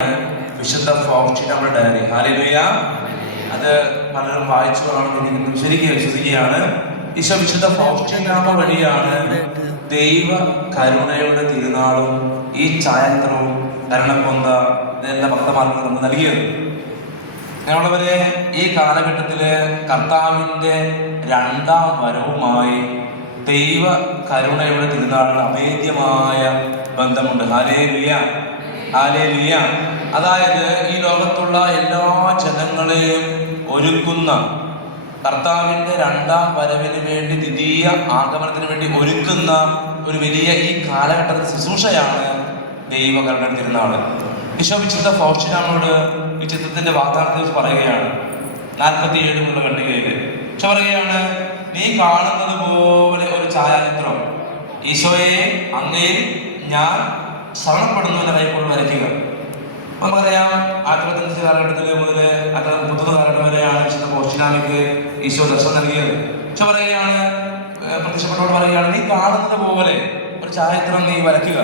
വിശുദ്ധ ഫൗസ്റ്റീനയുടെ diary. Hallelujah. അത് പലരും വായിച്ചു കാണുന്നു, ശരിക്കും വിശ്വസിക്കുകയാണ്. ഈശോ വിശുദ്ധ ഫൗസ്റ്റീനാമ വഴിയാണ് ദൈവ കരുണയുടെ തിരുനാളും ഈ ഛായാചിത്രവും കരുണക്കൊന്ത എല്ലാ ഭക്തന്മാർക്കും നമുക്ക് നൽകിയത്. ഞങ്ങളവരെ ഈ കാലഘട്ടത്തില് കർത്താവിന്റെ രണ്ടാം വരവുമായി ദൈവ കരുണയുടെ തിരുനാളിന് അഭേദ്യമായ ബന്ധമുണ്ട്. Hallelujah, hallelujah. അതായത് ഈ ലോകത്തുള്ള എല്ലാ ജനങ്ങളെയും ഒരുക്കുന്ന കർത്താവിന്റെ രണ്ടാം വരവിന് വേണ്ടി, ദ്വിതീയ ആഗമനത്തിന് വേണ്ടി ഒരുക്കുന്ന ഒരു വലിയ ഈ കാലഘട്ടത്തിൽ ശുശ്രൂഷയാണ് ദൈവകരുണ തിരുനാള്. ഈശോ വിശുദ്ധ ഫൗസ്റ്റീനാമയോട് ഈ ചിത്രത്തിന്റെ വാഗ്ദാനത്തെ കുറിച്ച് പറയുകയാണ്. 47 ഖണ്ഡികയില് ഈശോ പറയുകയാണ്, നീ കാണുന്നത് പോലെ ഒരു ഛായാചിത്രം ഈശോയെ അങ്ങയിൽ ഞാൻ ശരണപ്പെടുന്നു എന്ന കൈകൊണ്ട് വരയ്ക്കുക. നമുക്കറിയാം, 1935 കാലഘട്ടത്തിൽ മുതൽ 1930 കാലഘട്ടം വരെയാണ് വിശുദ്ധ ഫൗസ്റ്റീനാമയ്ക്ക് ഈശോ ദർശനം നൽകിയത്. ഈശോ പറയുകയാണ്, പ്രത്യക്ഷപ്പെട്ടോട് പറയുകയാണ്, നീ കാണുന്നത് പോലെ ഒരു ഛായാചിത്രം നീ വരയ്ക്കുക.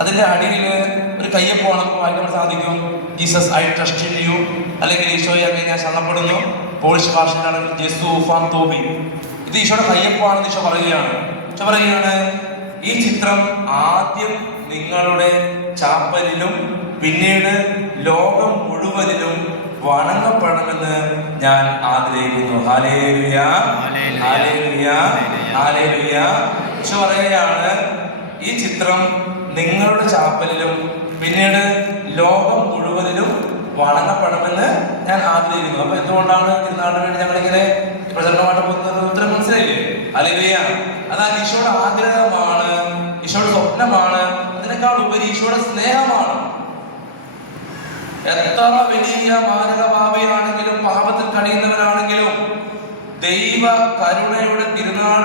അതിന്റെ അടിയിൽ ഒരു കയ്യൊപ്പ് നമുക്ക് വായിക്കാൻ സാധിക്കും. Jesus I trust in you, അല്ലെങ്കിൽ ഈശോയെ അങ്ങനെ ഞാൻ ശരണപ്പെടുന്നു. പോളിഷ് ഭാഷയിലാണെങ്കിൽ ജെസു ഫാം തോബി. ഇത് ഈശോയുടെ കയ്യൊപ്പാണെന്ന് ഈശോ പറയുകയാണ്. ഈശോ പറയുകയാണ്, ഈ ചിത്രം ആദ്യം നിങ്ങളുടെ ചാപ്പലിലും പിന്നീട് ലോകം മുഴുവനിലും വണങ്ങപ്പെടണമെന്ന് ഞാൻ ആഗ്രഹിക്കുന്നു. Hallelujah, hallelujah, hallelujah. ഈശോ പറയുകയാണ്, ഈ ചിത്രം നിങ്ങളുടെ ചാപ്പലിലും പിന്നീട് ലോകം മുഴുവനിലും വണങ്ങപ്പെടണമെന്ന് ഞാൻ ആഗ്രഹിക്കുന്നു. അപ്പൊ എന്തുകൊണ്ടാണ് തിരുനാളിന് വേണ്ടി ഞങ്ങളിങ്ങനെ പ്രചരണമായിട്ട് പോകുന്നത്? ഉത്തരം മനസ്സിലായില്ലേ? ഹല്ലേലൂയ. അതായത് ഈശോയുടെ ആഗ്രഹമാണ്, ഈശോയുടെ സ്വപ്നമാണ്, അതിനേക്കാൾ ഉപരി ഈശോയുടെ സ്നേഹമാണ്. എത്ര വലിയ മാനവഭാവിയാണെങ്കിലും പാപത്തിൽ കഴിയുന്നവരാണെങ്കിലും ദൈവ കരുണയുടെ തിരുനാൾ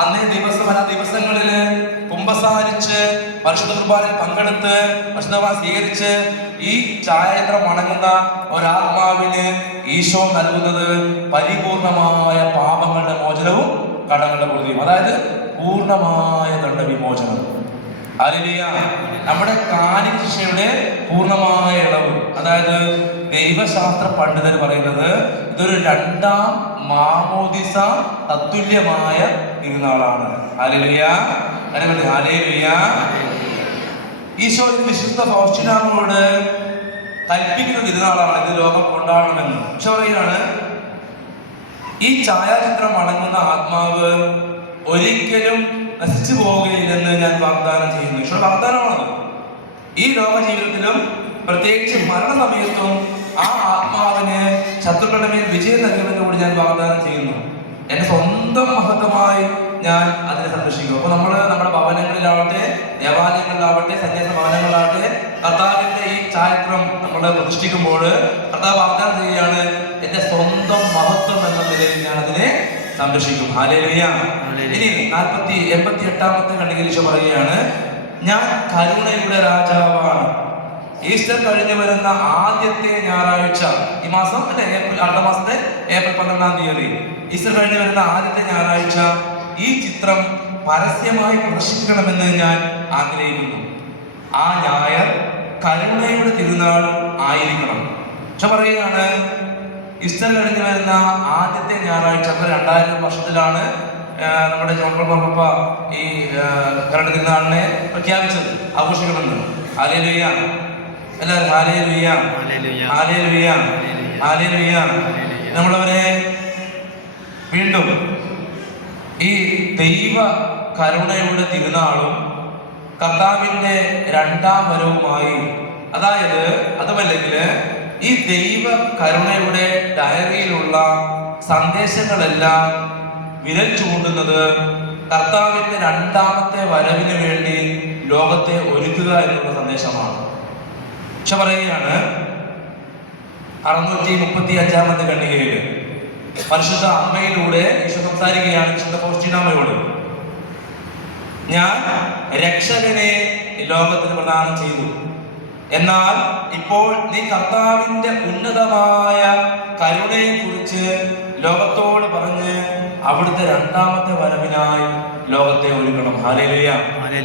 അന്നേ ദിവസം ആ ദിവസങ്ങളില് കുമ്പസാരിച്ച് പരിശുദ്ധ കുർബാനയിൽ പങ്കെടുത്ത് പരിശുദ്ധ സ്വീകരിച്ച് ഈ ഛായാചിത്രം വണങ്ങുന്ന ഒരാത്മാവിന് ഈശോ നൽകുന്നത് പരിപൂർണമായ പാപങ്ങളുടെ മോചനവും കടങ്ങളുടെ പൊറുതിയും, അതായത് പൂർണ്ണമായ ദണ്ഡവിമോചനം. ഹല്ലേലൂയ. നമ്മുടെ കാലിശിക്ഷയുടെ പൂർണ്ണമായ ഇളവ്. അതായത് ദൈവശാസ്ത്ര പണ്ഡിതർ പറയുന്നത് ഇതൊരു രണ്ടാം മാമോദിസ തത്തുല്യമായ തിരുനാളാണ്. Hallelujah, hallelujah. ഈശോ വിശുദ്ധ ഫൗസ്റ്റീനാമയോട് കൽപ്പിക്കുന്ന തിരുനാളാണ് ഇത് ലോകം കൊണ്ടാടണമെന്ന്. ഈശോ പറയുകയാണ്, ഈ ഛായാചിത്രം അടങ്ങുന്ന ആത്മാവ് ഒരിക്കലും നശിച്ചു പോവുകയില്ലെന്ന് ഞാൻ വാഗ്ദാനം ചെയ്യുന്നു. ഈശോയുടെ വാഗ്ദാനമാണത്. ഈ ലോക ജീവിതത്തിലും പ്രത്യേകിച്ച് മരണസമയത്തും ആ ആത്മാവിന് ശത്രുക്കളുടെ മേൽ വിജയം നൽകുമെന്ന് കൂടി ഞാൻ വാഗ്ദാനം ചെയ്യുന്നു. എന്റെ സ്വന്തം മഹത്വമായി ഞാൻ അതിനെ സംരക്ഷിക്കും. അപ്പൊ നമ്മുടെ ഭവനങ്ങളിലാവട്ടെ, ദേവാലയങ്ങളിലാവട്ടെ, സന്യാസ ഭവനങ്ങളിലാവട്ടെ, കർത്താവിന്റെ ഈ ഛായാചിത്രം നമ്മൾ പ്രതിഷ്ഠിക്കുമ്പോൾ കർത്താവ് വാഗ്ദാനം ചെയ്യുകയാണ്, എന്റെ സ്വന്തം മഹത്വം എന്ന നിലയിൽ ഞാൻ അതിനെ സംരക്ഷിക്കും. ഹല്ലേലൂയ. ഇനി 88 ഖണ്ഡികയിൽ ഈശോ പറയുകയാണ്, ഞാൻ കരുണയുടെ രാജാവാണ്. ഈസ്റ്റർ കഴിഞ്ഞു വരുന്ന ആദ്യത്തെ ഞായറാഴ്ച, ഈ മാസം അല്ലെ, അടുത്ത മാസത്തെ ഏപ്രിൽ 12-ാം തീയതി ഈസ്റ്റർ കഴിഞ്ഞു വരുന്ന ആദ്യത്തെ ഞായറാഴ്ച ഈ ചിത്രം പരസ്യമായി പ്രദർശിപ്പിക്കണമെന്ന് ഞാൻ ആഗ്രഹിക്കുന്നു. ആ ഞായർ കരുണയുടെ തിരുനാൾ ആയിരിക്കണം. പക്ഷെ പറയുകയാണ്, ഈസ്റ്റർ കഴിഞ്ഞു വരുന്ന ആദ്യത്തെ ഞായറാഴ്ച, 2000 വർഷത്തിലാണ് നമ്മുടെ ജോൺ പോൾ മാർപ്പാപ്പ ഈ കരുണ തിരുനാളിനെ പ്രഖ്യാപിച്ചത്, ആഘോഷിക്കണമെന്ന്. ഹല്ലേലൂയ, എല്ലാവരും ഹല്ലേലൂയ, ഹല്ലേലൂയ, ഹല്ലേലൂയ. നമ്മളവരെ വീണ്ടും ഈ ദൈവ കരുണയുടെ തിരുനാളും കർത്താവിന്റെ രണ്ടാം വരവുമായി, അതായത് അതുമല്ലെങ്കിൽ ഈ ദൈവ കരുണയുടെ ഡയറിയിലുള്ള സന്ദേശങ്ങളെല്ലാം വിരൽ ചൂണ്ടുന്നത് കർത്താവിന്റെ രണ്ടാമത്തെ വരവിന് വേണ്ടി ലോകത്തെ ഒരുക്കുക എന്നുള്ള സന്ദേശമാണ്. പക്ഷെ പറയുകയാണ്, 635 ഖണ്ഡികയില് പരിശുദ്ധ അമ്മയിലൂടെ ഈശോ സംസാരിക്കുകയാണ് വിശുദ്ധ ഫൗസ്റ്റീനാമയോട്. ഞാൻ രക്ഷകനെ ലോകത്തിന് പ്രദാനം ചെയ്തു, എന്നാൽ ഇപ്പോൾ നീ കർത്താവിന്റെ ഉന്നതമായ കരുണയെ കുറിച്ച് ലോകത്തോട് പറഞ്ഞ് അവിടുത്തെ രണ്ടാമത്തെ വരവിനായി ലോകത്തെ ഒരുക്കണം. ഹല്ലേലൂയ.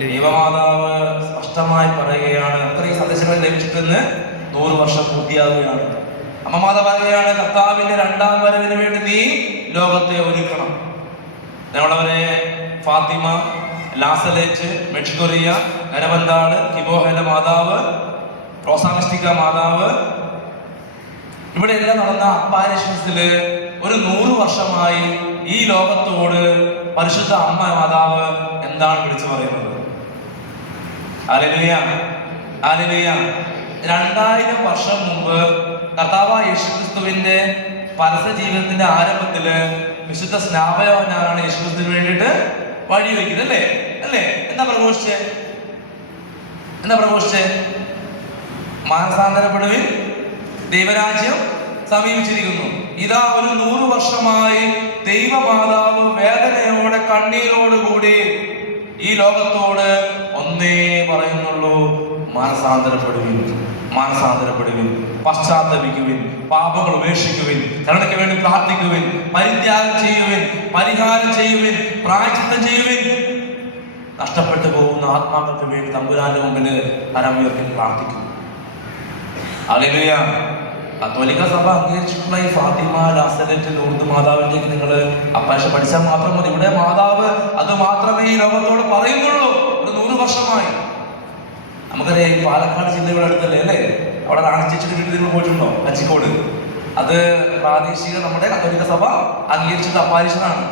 ദൈവമാതാവ് സ്പഷ്ടമായി പറയുകയാണ്. നമുക്ക് ഈ സന്ദേശങ്ങൾ ലഭിച്ചിട്ടെന്ന് 100 വർഷം പൂർത്തിയാവുകയാണ്. അമ്മ മാതാവ് പറയുകയാണ്, കർത്താവിന്റെ രണ്ടാം വരവിന് വേണ്ടി നീ ലോകത്തെ ഒരുക്കണം. നമ്മളവരെ ഫാത്തിമ, ലാസലേറ്റ്, മെഡ്ജുഗൊറിയ, നരബന്താട്, കിബോഹല മാതാവ്, റോസാമിസ്റ്റിക്ക മാതാവ്, ഇവിടെ എല്ലാം നടന്ന അപ്പാരിഷൻസില് ഒരു 100 വർഷമായി ഈ ലോകത്തോട് പരിശുദ്ധ അമ്മ മാതാവ് എന്താണ് വിളിച്ചു പറയുന്നത്? Hallelujah, hallelujah. 2000 വർഷം മുമ്പ് കർത്താവായ യേശുക്രിസ്തുവിന്റെ പരസ്യ ജീവിതത്തിന്റെ ആരംഭത്തില് വിശുദ്ധ സ്നാപയോഹന്നാനാണ് യേശുക്രിസ്തുവിന് വേണ്ടിയിട്ട് വഴിയൊരുക്കുന്നത്, അല്ലേ? അല്ലേ? എന്താ പ്രഘോഷിച്ചേ? മാനസാന്തരപ്പെടുവിൻ, ദൈവരാജ്യം സമീപിച്ചിരിക്കുന്നു. ഇതാ ഒരു 100 വർഷമായി ദൈവമാതാവ് വേദനയോടെ കണ്ണീരോടുകൂടി ഈ ലോകത്തോട് ഒന്നേ പറയുന്നുള്ളൂ: മാനസാന്തരപ്പെടുവിൻ, പശ്ചാത്തപിക്കുവിൻ, പാപങ്ങൾ ഉപേക്ഷിക്കുവിൻ, കരുണയ്ക്ക് വേണ്ടി പ്രാർത്ഥിക്കുവിൻ, പരിത്യാഗം ചെയ്യുവിൻ, പരിഹാരം ചെയ്യുവിൻ, പ്രായശ്ചിത്തം ചെയ്യുവിൻ. നഷ്ടപ്പെട്ടു പോകുന്ന ആത്മാക്കൾക്ക് വേണ്ടി തമ്പുരാന്റെ മുമ്പിൽ കരമുയർത്തി പ്രാർത്ഥിക്കും. ഹല്ലേലൂയ. കത്തോലിക്ക സഭ അംഗീകരിച്ചിട്ടുള്ള ഈ ഫാത്തിമ, ലാസലേറ്റ്, ലൂർദ് മാതാവിലേക്ക് നിങ്ങൾ അപ്പാശ പഠിച്ചാൽ മാത്രം മതി. ഇവിടെ മാതാവ് അത് മാത്രമേ ഈ ലോകത്തോട് പറയുന്നുള്ളൂ. ഒരു 100 വർഷമായി. നമുക്കറിയാം, ഈ പാലക്കാട് ജില്ലയുടെ അടുത്തല്ലേ, അല്ലേ? അവിടെ റാണിച്ചേച്ചിയുടെ വീട്ടിൽ നിങ്ങൾ പോയിട്ടുണ്ടോ? കച്ചിക്കോട്. അത് പ്രാദേശിക നമ്മുടെ കത്തോലിക്ക സഭ അംഗീകരിച്ചിട്ട് അപ്പാരിഷനാണ്.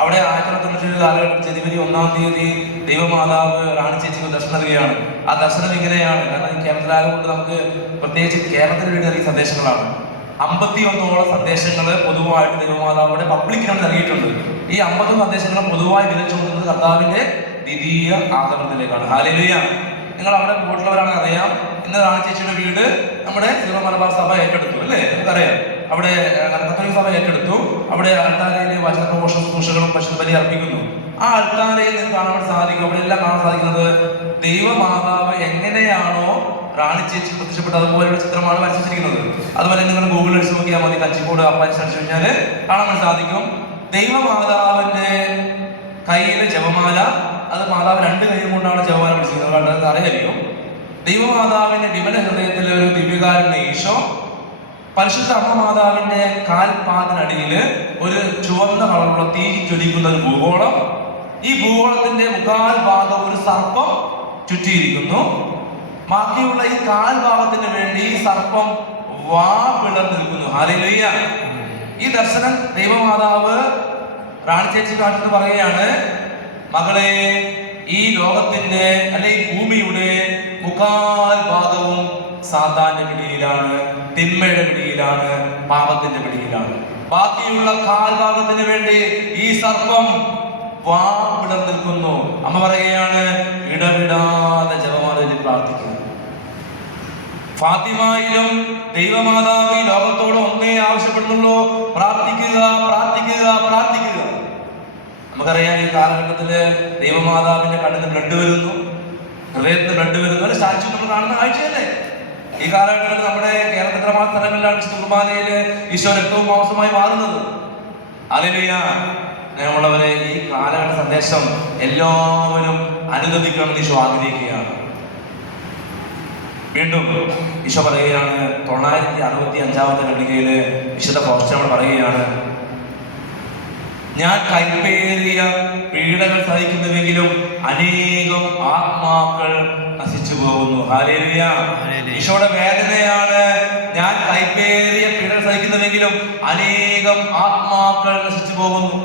അവിടെ 1997 കാലഘട്ടം ജനുവരി 1-ാം തീയതി ദൈവമാതാവ് റാണിച്ചേച്ചിക്ക് ദർശനം നൽകുകയാണ്. ആ ദർശനം ഇങ്ങനെയാണ്. കാരണം ഈ കേരളത്തിലായതുകൊണ്ട് നമുക്ക് പ്രത്യേകിച്ച് കേരളത്തിന് വേണ്ടി നൽകിയ സന്ദേശങ്ങളാണ്. 51ഓളം സന്ദേശങ്ങൾ പൊതുവായിട്ട് ദൈവമാതാവിടെ പബ്ലിക്കിനാണ് നൽകിയിട്ടുണ്ട്. ഈ 50 സന്ദേശങ്ങളും പൊതുവായി വിരച്ചുകൊടുക്കുന്നത് കർത്താവിന്റെ ദ്വിതീയ ആഗമനത്തിലേക്കാണ്. ഹല്ലേലൂയ. നിങ്ങൾ അവിടെ പോയിട്ടുള്ളവരാണെന്ന് അറിയാം. ഇന്ന് റാണിച്ചേച്ചിയുടെ വീട് നമ്മുടെ സീറോ മലബാർ സഭ ഏറ്റെടുത്തു, അല്ലേ? നമുക്കറിയാം. അവിടെ കത്തോലിക്ക സഭ ഏറ്റെടുത്തു. അവിടെ അൾത്താരയിൽ വചനഘോഷ ശുശ്രൂഷകളും പശു ബലി അർപ്പിക്കുന്നു. ആ അൾത്താരയിൽ നിന്ന് കാണാൻ സാധിക്കും, അവിടെ എല്ലാം കാണാൻ സാധിക്കുന്നത് ദൈവമാതാവ് എങ്ങനെയാണോ റാണിച്ചേച്ചി പ്രത്യക്ഷപ്പെട്ടത് അതുപോലെയുള്ള ചിത്രമാണ് വരച്ചിരിക്കുന്നത്. അതുപോലെ നിങ്ങൾ ഗൂഗിളിൽ അടിച്ച് നോക്കിയാൽ മതി. കച്ചിക്കോട് അപ്പാരിഷൻ അടിച്ചു കഴിഞ്ഞാൽ കാണാൻ സാധിക്കും. ദൈവമാതാവിന്റെ കയ്യിലെ ജപമാല, അത് മാതാവ് 2 കൈയും കൊണ്ടാണ് ജപമാല പിടിച്ചിരിക്കുന്നത്. അത് അറിയായിരിക്കും. ദൈവമാതാവിന്റെ വിമല ഹൃദയത്തിലെ ഒരു ദിവ്യകാരുണ്യ ഈശോ, പരിശുദ്ധ അമ്മ മാതാവിന്റെ കാൽപാദനടിയില് ഒരു ചുവന്ന കളറുള്ള തീ ജ്വലിക്കുന്ന ഒരു ഭൂഗോളം. ഈ ഭൂഗോളത്തിന്റെ മുക്കാൽ ഭാഗം ഒരു സർപ്പം ചുറ്റിയിരിക്കുന്നു. ബാക്കിയുള്ള ഈ കാൽഭാഗത്തിന് വേണ്ടി ഈ സർപ്പം വാ പിളർന്നു നിൽക്കുന്നു. ഹല്ലേലൂയ. ഈ ദർശനം ദൈവമാതാവ് റാണിച്ചേച്ചി കാട്ടിട്ട് പറയുകയാണ്: മകളെ, ഈ ലോകത്തിന്റെ അല്ലെ ഈ ഭൂമിയുടെ മുക്കാൽ ഭാഗവും സാത്താന്റെ പിടിയിലാണ്, തിന്മയുടെ പിടിയിലാണ്, പാപത്തിന്റെ പിടിയിലാണ്. ബാക്കിയുള്ള കാൽഭാഗത്തിന് വേണ്ടി ഈ സർപ്പം വാ പിളർന്നു നിൽക്കുന്നു. അമ്മ പറയുകയാണ്: ഇടവിടാതെ ജപമാലയിൽ പ്രാർത്ഥിക്കുക. ഫാത്തിമയിലും ദൈവമാതാവ് ഈ ലോകത്തോട് ഒന്നേ ആവശ്യപ്പെടുന്നുള്ളൂ: പ്രാർത്ഥിക്കുക, പ്രാർത്ഥിക്കുക, പ്രാർത്ഥിക്കുക. നമുക്കറിയാം, ഈ കാലഘട്ടത്തില് ദൈവമാതാവിന്റെ കണ്ണിന് ബ്ലഡ് വരുന്നു, ഹൃദയത്തിന് ബ്ലഡ് വരുന്നു. അല്ലെ? സ്റ്റാച്ചു നമ്മൾ കാണുന്ന കാഴ്ചയല്ലേ? ഈ കാലഘട്ടത്തിൽ നമ്മുടെ കേരളത്തിൽ എത്രമാത്രം സ്ഥലങ്ങളിലാണ് വിശുദ്ധ കുർബാനയില് ഈശോ രക്തവും മാംസമായി മാറുന്നത്. ഹല്ലേലൂയ. സ്നേഹമുള്ളവരെ, ഈ കാലഘട്ട സന്ദേശം എല്ലാവരും അനുഗമിക്കണമെന്ന് ഈശോ ആഗ്രഹിക്കുകയാണ്. വീണ്ടും ഈശോ പറയുകയാണ്, 965-ാമത്തെ ഖണ്ഡികയില് വിശുദ്ധ ഫൗസ്റ്റീനയോട് പറയുകയാണ്: ഞാൻ കൈപ്പേറിയ പീഡകൾ സഹിക്കുന്നുവെങ്കിലും അനേകം ആത്മാക്കൾ നശിച്ചു പോകുന്നു. ഹല്ലേലൂയ. ഈശോയുടെ വേദനയാണ്, ഞാൻ കൈപ്പേറിയ പീഡകൾ സഹിക്കുന്നുവെങ്കിലും അനേകം ആത്മാക്കൾ നശിച്ചു പോകുന്നു.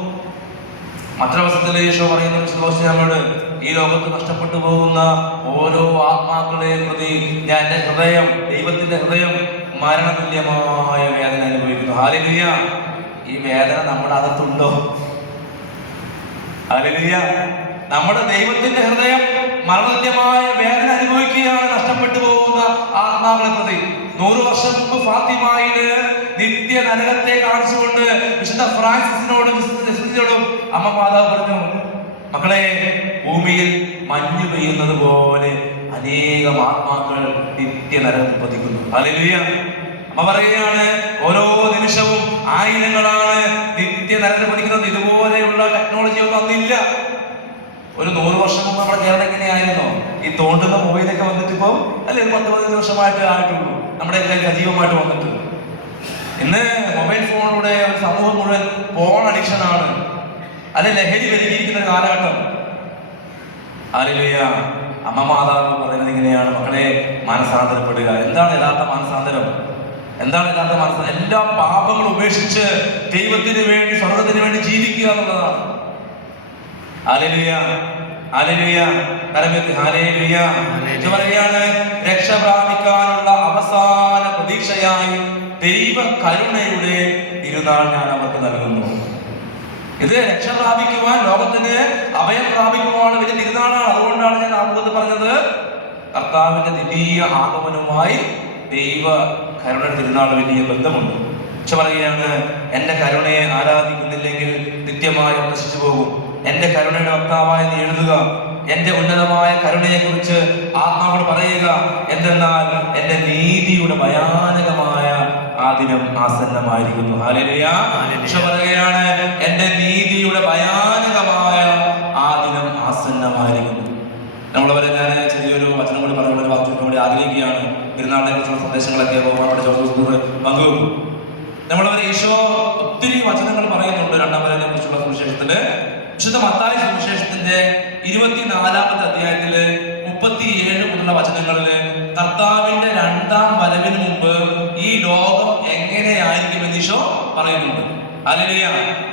മറ്റൊരവസരത്തിൽ ഈശോ പറയുന്ന വിശുദ്ധ ഈ ലോകത്ത് നഷ്ടപ്പെട്ടു പോകുന്ന ഓരോ ആത്മാക്കളെ പ്രതി ഞാൻ എൻ്റെ ഹൃദയം, ദൈവത്തിന്റെ ഹൃദയം മരണതുല്യമായ വേദന അനുഭവിക്കുന്നു. ഹല്ലേലൂയ. ഈ വേദന നമ്മുടെ അകത്തുണ്ടോ? ഹല്ലേലൂയ. നമ്മുടെ ദൈവത്തിന്റെ ഹൃദയം മരണതുല്യമായ വേദന അനുഭവിക്കുകയാണ് നഷ്ടപ്പെട്ടു പോകുന്ന ആത്മാക്കളെ പ്രതി. 100 വർഷം മുമ്പ് ഫാത്തിമയില് നിത്യ നരകത്തെ കാണിച്ചുകൊണ്ട് വിശുദ്ധ ഫ്രാൻസിസിനോടും അമ്മ മാതാവ് പറഞ്ഞു: മക്കളെ, ഭൂമിയിൽ മഞ്ഞു പെയ്യുന്നത് പോലെ അനേകം ആത്മാക്കൾ നിത്യ നരകത്തിൽ പതിക്കുന്നു. ഹല്ലേലൂയ. അമ്മ പറയുകയാണ്, ഓരോ നിമിഷവും ആയിരങ്ങളാണ് നിത്യ നരകത്തിൽ പതിക്കുന്നത്. ഇതുപോലെയുള്ള ടെക്നോളജി ഒന്നും അന്നില്ല. ഒരു 100 വർഷം മുമ്പ് നമ്മുടെ കേരളം എങ്ങനെയായിരുന്നോ? ഈ തോണ്ടുന്ന മൊബൈലൊക്കെ വന്നിട്ട് ഇപ്പം അല്ലെ 10-15 വർഷമായിട്ട് ആയിട്ടുള്ളൂ. നമ്മുടെ സജീവമായിട്ട് വന്നിട്ട്. ഇന്ന് മൊബൈൽ ഫോണിലൂടെ ഒരു സമൂഹം മുഴുവൻ ഫോൺ അഡിക്ഷനാണ്, അല്ലെ ലഹരി പെരുകിയിരിക്കുന്ന ഒരു കാലഘട്ടം. ഹല്ലേലൂയ. അമ്മ മാതാവ് പറയുന്നത് ഇങ്ങനെയാണ്, മക്കളെ മാനസാന്തരപ്പെടുക. എന്താണ് യഥാർത്ഥ മാനസാന്തരം? എന്താണ് യഥാർത്ഥ മാനസാന്തരം? എല്ലാ പാപങ്ങളും ഉപേക്ഷിച്ച് ദൈവത്തിന് വേണ്ടി, സ്വർഗത്തിന് വേണ്ടി ജീവിക്കുക എന്നുള്ളതാണ്. Hallelujah, hallelujah, hallelujah. പറയുകയാണ്, രക്ഷ പ്രാപിക്കാനുള്ള അവസാന പ്രതീക്ഷയായി ദൈവ കരുണയുടെ തിരുനാൾ ഞാൻ അവർക്ക് നൽകുന്നു. ഇത് രക്ഷ പ്രാപിക്കുവാൻ, ലോകത്തിന് അഭയം പ്രാപിക്കുവാനുള്ള വലിയ തിരുനാളാണ്. അതുകൊണ്ടാണ് ഞാൻ ആമുഖത്ത് പറഞ്ഞത്, കർത്താവിന്റെ ദിവ്യ ആഗമനവുമായി ദൈവ കരുണയുടെ തിരുനാൾ വലിയ ബന്ധമുണ്ട്. പക്ഷെ പറയുകയാണ്, എന്റെ കരുണയെ ആരാധിക്കുന്നില്ലെങ്കിൽ നിത്യമായി നശിച്ചു പോകും. എന്റെ കരുണയുടെ വക്താവായി നീ എഴുതുക, എന്റെ ഉന്നതമായ കരുണയെ കുറിച്ച് ആത്മാവോട് പറയുക. എന്തെന്നാൽ എന്റെ നീതിയുടെ ഭയാനകമായ ആ ദിനം ആസന്നമായിരിക്കുന്നു. ഹല്ലേലൂയ. ഈശോ പറയുകയാണ്, എന്റെ നീതിയുടെ ഭയാനകമായ ആ ദിനം ആസന്നമായിരിക്കുന്നു. നമ്മളവരെ ഞാൻ ചെറിയൊരു വചനം കൂടി പറഞ്ഞുകൊണ്ട് വാർത്തയ്ക്ക് വേണ്ടി ആഗ്രഹിക്കുകയാണ്. പെരുന്നാളിനെ കുറിച്ചുള്ള സന്ദേശങ്ങളൊക്കെ ബഹുമാനപ്പെട്ട ജോസഫ് പങ്കുവെക്കും. നമ്മളവരെ ഈശോ ഒത്തിരി വചനങ്ങൾ പറയുന്നുണ്ട് രണ്ടാം വരവിനെ കുറിച്ചുള്ള സുവിശേഷത്തില്. വിശുദ്ധ മത്തായി സുവിശേഷത്തിന്റെ 24-ാമത്തെ അധ്യായത്തില് 37 മുതലുള്ള വചനങ്ങളില് കർത്താവിന്റെ രണ്ടാം വരവിന് മുമ്പ് ഈ ലോകം എങ്ങനെയായിരിക്കുമെന്ന് ഈശോ പറയുന്നുണ്ട്. ഹല്ലേലൂയ.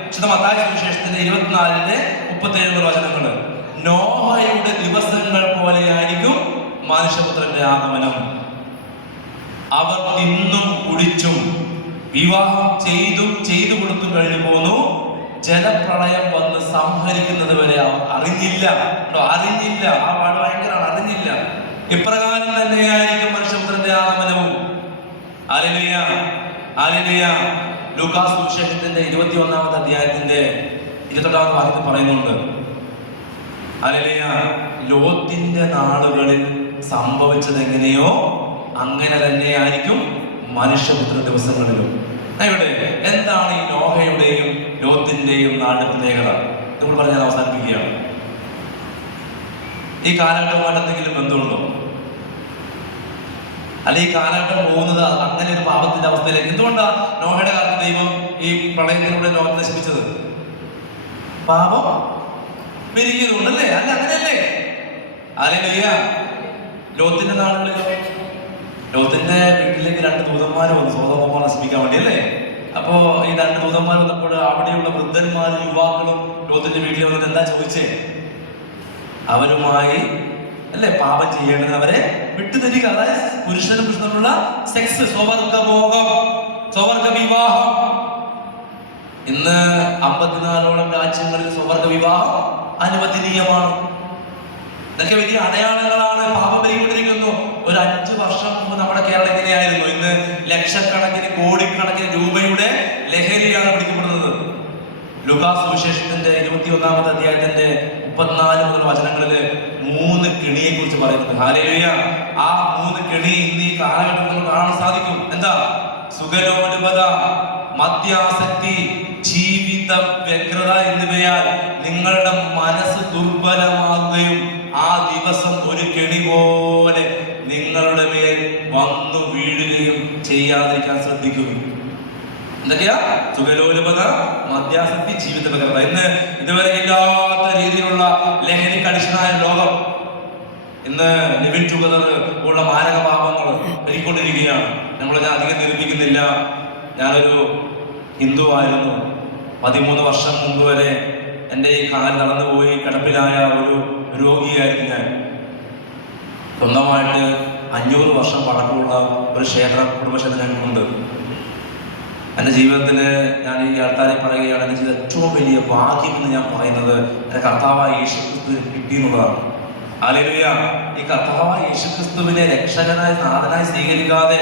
വിശുദ്ധ മത്തായി സുവിശേഷത്തിന്റെ 24-37 വചനങ്ങള്, നോഹയുടെ ദിവസങ്ങൾ പോലെയായിരിക്കും മനുഷ്യപുത്രന്റെ ആഗമനം. അവർ തിന്നും കുടിച്ചും വിവാഹം ചെയ്തു കൊടുത്തും കഴിഞ്ഞു പോന്നു. ജലപ്രളയം വന്ന് സംഹരിക്കുന്നത് വരെ അറിഞ്ഞില്ല. അറിഞ്ഞില്ല, ആ വാട് ഭയങ്കരമാണ്, അറിഞ്ഞില്ല. ഇപ്രകാരം തന്നെയായിരിക്കും മനുഷ്യപുത്രന്റെ ആഗമനവും. Hallelujah, hallelujah. ലൂക്കാസ് സുവിശേഷത്തിന്റെ 21-ാമത്തെ അധ്യായത്തിന്റെ 28-ാമത്തെ വാക്യത്തിൽ പറയുന്നുണ്ട്, ഹല്ലേലൂയ, ലോത്തിന്റെ നാളുകളിൽ സംഭവിച്ചത് എങ്ങനെയോ അങ്ങനെ തന്നെയായിരിക്കും മനുഷ്യപുത്ര ദിവസങ്ങളിലും. ഇവിടെ എന്താണ് ഈ നോഹയുടെയും ലോത്തിന്റെയും നാടിന്റെ പ്രത്യേകത? നമ്മൾ പറഞ്ഞ് ഞാൻ അവസാനിപ്പിക്കുകയാണ്. ഈ കാലഘട്ടവുമായിട്ട് എന്തെങ്കിലും ബന്ധമുണ്ടോ? അല്ല, ഈ കാലഘട്ടം പോകുന്നത് അങ്ങനെ ഒരു പാപത്തിന്റെ അവസ്ഥയിലേക്ക്. എന്തുകൊണ്ടാണ് നോഹയുടെ കാലത്ത് ദൈവം ഈ പ്രളയത്തിലൂടെ ലോകത്തെ നശിപ്പിച്ചത്? പാപം പെരുകിയതുകൊണ്ടല്ലേ? അല്ല, അങ്ങനെയല്ലേ? ഹല്ലേലൂയ. ലോത്തിന്റെ നാളുകളിലോ ലോകത്തിന്റെ വീട്ടിലേക്ക് 2 ദൂതന്മാർ വന്നു സോദോമ നശിപ്പിക്കാൻ വേണ്ടി, അല്ലേ? അപ്പോ ഈ 2 ദൂതന്മാർ വന്നപ്പോൾ അവിടെയുള്ള വൃദ്ധന്മാരും യുവാക്കളും ലോകത്തിന്റെ വീട്ടിൽ വന്നിട്ട് എന്താ ചോദിച്ചേ? അവരുമായി അല്ലെ പാപം ചെയ്യേണ്ടത് അവരെ വിട്ടുതരിക. അതായത് പുരുഷനും പുരുഷനുള്ള സെക്സ്, സ്വവർഗഭോഗം, സ്വവർഗ വിവാഹം. ഇന്ന് 54ഓളം രാജ്യങ്ങളിൽ സ്വവർഗ വിവാഹം അനുവദനീയമാണ്. ഇതൊക്കെ വലിയ അടയാളങ്ങളാണ്. പാപം പെരുകിക്കൊണ്ടിരിക്കുന്നു. ഒരു 5 വർഷം മുമ്പ് നമ്മുടെ കേരളം എങ്ങനെയായിരുന്നു? ഇന്ന് ലക്ഷക്കണക്കിന് കോടിക്കണക്കിന് രൂപയുടെ ലഹരിയാണ് പിടിക്കപ്പെടുന്നത്. ലൂക്കാസ് സുവിശേഷത്തിന്റെ 21-ാമത്തെ അധ്യായത്തിന്റെ 34 മുതൽ വചനങ്ങളില് 3 കെണിയെ കുറിച്ച് പറയുന്നുണ്ട്. ഹല്ലേലൂയ. ആ 3 കെണി ഇന്ന് ഈ കാലഘട്ടത്തിൽ കാണാൻ സാധിക്കും. എന്താ? സുഖലോലുപത, മദ്യാസക്തി, ജീവിത വ്യഗ്രത എന്നിവയാൽ നിങ്ങളുടെ മനസ്സ് ദുർബലമാകുകയും ആ ദിവസം ഒരു കെണി പോലെ നിങ്ങളുടെ മേൽ വന്നു വീഴുകയും ചെയ്യാതിരിക്കാൻ ശ്രദ്ധിക്കുക. എന്തൊക്കെയാ? സുഖലോലുപത, മദ്യാസക്തി, ജീവിത വ്യഗ്രത. ഇന്ന് ഇതുവരെ ഇല്ലാത്ത രീതിയിലുള്ള ലഹരി കടിഷനായ ലോകം. ഇന്ന് ലിവിങ് ടുഗദർ ഉള്ള മാരക പാപങ്ങൾ പെരുകിക്കൊണ്ടിരിക്കുകയാണ്. ഞാൻ അധികം നിരൂപിക്കുന്നില്ല. ഞാനൊരു ഹിന്ദു ആയിരുന്നു. 13 വർഷം മുമ്പ് വരെ എൻ്റെ ഈ കാൽ നടന്നുപോയി കിടപ്പിലായ ഒരു രോഗിയായിരുന്നു ഞാൻ. സ്വന്തമായിട്ട് 500 വർഷം പഴക്കമുള്ള ഒരു കുടുംബക്ഷേത്രം ഞങ്ങൾക്കുണ്ട്. എൻ്റെ ജീവിതത്തിൽ ഞാൻ ഈ ആൾക്കാരെ പറയുകയാണ്, എൻ്റെ ജീവിതം ഏറ്റവും വലിയ ഭാഗ്യം എന്ന് ഞാൻ പറയുന്നത് എൻ്റെ കർത്താവായ യേശുക്രിസ്തുവിനെ കിട്ടി എന്നുള്ളതാണ്. ഹല്ലേലൂയ. ഈ കർത്താവായ യേശുക്രിസ്തുവിനെ രക്ഷകനായി നാഥനായി സ്വീകരിക്കാതെ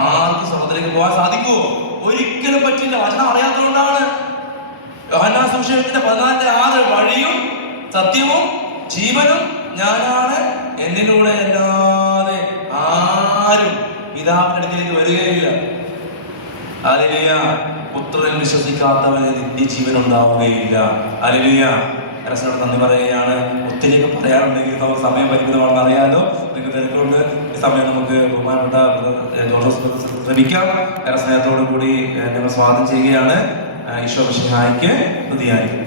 ആർക്കും സ്വർഗ്ഗത്തിലേക്ക് പോകാൻ സാധിക്കുമോ? ഒരിക്കലും പറ്റില്ല. വചനം അറിയാത്തതുകൊണ്ടാണ്. യോഹന്നാൻ സുവിശേഷത്തിന്റെ 14:6 വഴിയും സത്യവും ജീവനും ഞാനാണ്, എന്നിലൂടെ അല്ലാതെ ആരും പിതാവിന്റെ അടുക്കിലേക്ക് വരികയില്ല. ഹല്ലേലൂയ. പുത്രനിൽ വിശ്വസിക്കാത്തവന് നിത്യജീവൻ ഉണ്ടാവുകയില്ല. ഹല്ലേലൂയ. നന്ദി പറയുകയാണ്. ഒത്തിരിയൊക്കെ പറയാറുണ്ടെങ്കിൽ സമയം പരിമിതമാണെന്ന് അറിയാലോ. നിങ്ങൾക്ക് തിരക്കുണ്ട്. സമയം നമുക്ക് ബഹുമാനപ്പെട്ട ശ്രമിക്കാം. ഏറെ സ്നേഹത്തോടു കൂടി ഞങ്ങൾ സ്വാഗതം ചെയ്യുകയാണ്. ഈശോ മിശിഹായ്ക്ക് സ്തുതിയായിരിക്കും.